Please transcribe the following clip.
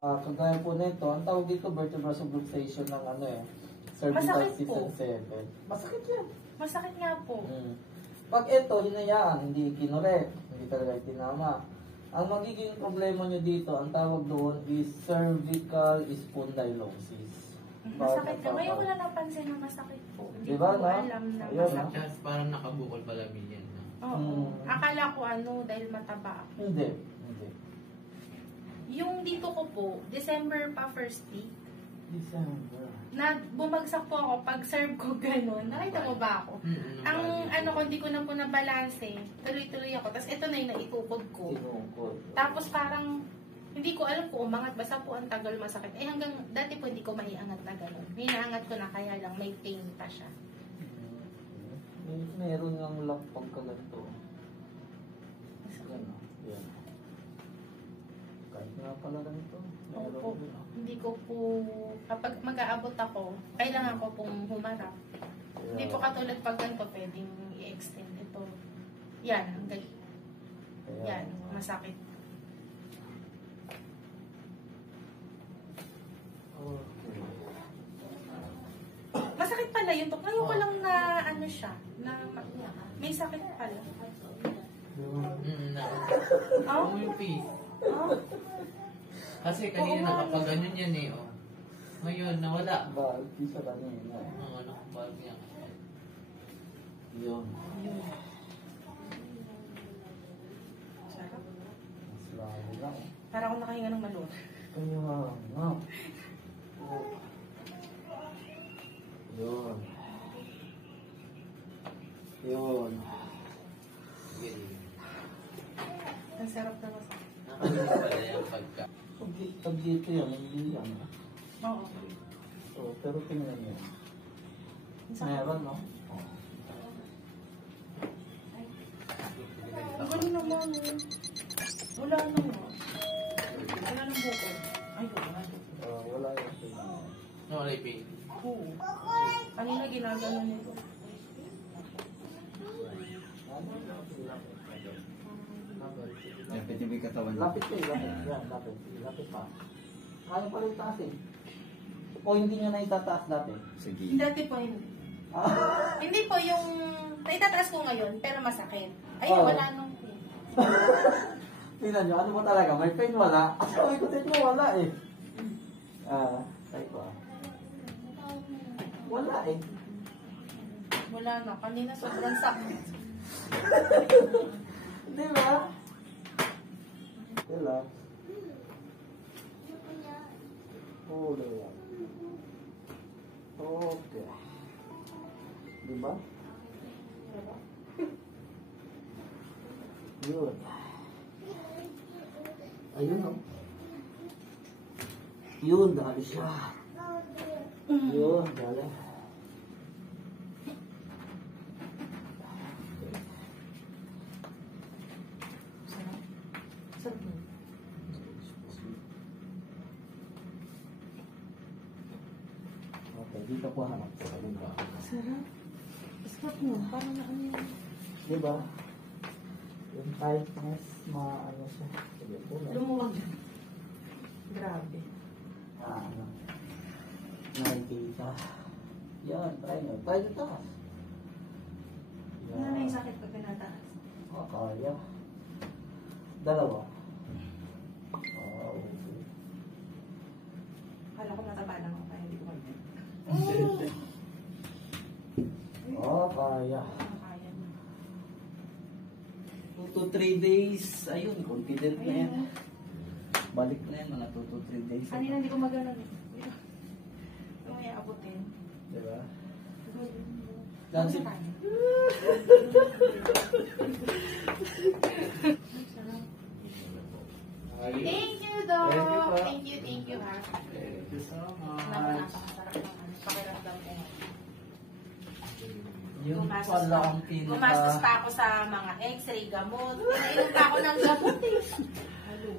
Kagaya po nito, ang tawag dito vertebral subluxation ng cervical Masakit po. C7. Masakit yan. Masakit nga po. Pag ito, hinayaan, hindi kinurek, hindi talaga itinama. Ang magiging problema nyo dito, ang tawag doon is cervical spondylosis. Masakit ka. Ngayon ko lang napansin na masakit po. Hindi Diba, ko no? alam na Ayun, masakit. Parang nakabukol pala yan. Oo. Akala ko dahil mataba ako. Hindi. Yung dito ko po, December pa first week, December. na bumagsak po ako pag serve ko gano'n. Nakita mo ba ako? Ang ko, hindi ko na po nabalanse. Tuloy-tuloy ako. Tapos ito na yung naitukod ko. Tinukod. Tapos parang, hindi ko alam kung umangat. Basta po ang tagal masakit. Hanggang dati po hindi ko maiangat na gano'n. Hinaangat ko na kaya lang may pain pa siya. Meron ng lock pagkaganto. Yan. Kahit nga pala ganito. Opo. Hindi ko po, kapag mag-aabot ako, kailangan ko pong humarap. Hindi po katulad pag ganito, pwedeng i-extend ito. Yan, hanggang yan, masakit. Masakit pala yun. Ngayon ko lang na siya, na may sakit pala. Oh, yung face. Kasi kanina nakapaganyan yan eh. Oh. Ngayon, nawala. Balki sa kanina. Balki yan. Yun. Sarap. Mas lalo lang. Para akong nakahinga ng malun. Kaya nga. Yun. Ang sarap na masakit. Nakalimutan pala yung pagka. Pag dito yan, hindi yan. Oo. So, pero tingnan nyo. Meron, no? Ang galing naman eh. Wala naman. Wala nang bukod. Ay, wala. Wala yung tingnan. No, like pain. Oo. Kanina ginagano nito. Lapit yung may katawan. Lapit kayo, lapit. Yan, lapit. Lapit pa. Kaya pa rin taas eh. O hindi nyo na itataas dati? Sige. Dati po hindi. Hindi po yung naitataas ko ngayon, pero masakit. Ay, wala nung pain. Tingnan nyo, ano mo talaga? May pain wala? Sabi ko din mo wala eh. Try ko Wala eh. Wala na. Kanina sobrang sakit. Di ba? Relax. Relax. Okay. Di ba? Yun. Ayun o. Yun, dali siya. Yun, dali. Okay, dito po hanap ko. Sarap. Sarap mo. Parang na ano yun. Diba? Yung tightness, ano siya. Sige po. Lumuwag yan. Grabe. Nakikita. Yan, try nyo. Try nyo taas. Ano na yung sakit pag pinataas? Kaya. Dalawa. Okay. Kala ko mataba lang ako kaya hindi ko kaya. Kaya. Kaya na. 2 to 3 days. Ayun, confident na yan. Balik na yan, mga 2 to 3 days. Kanina hindi ko magano eh. Ito may abutin. Diba? That's That's it. Thank you, Doc. Thank you, ha. Thank you so much. Napakasarap ng pakiramdam ko. Yun pala ang pinaka... Gumastos pa ako sa mga x-ray, gamot. Pinainom pa ako ng gamot eh. Hello.